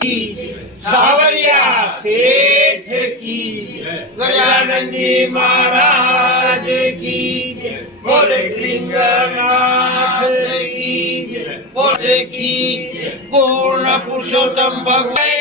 सावरिया सेठ की, गजानन जी महाराज की, बोले लिंगनाथ की, बोले की पूर्ण पुरुषोत्तम भगवान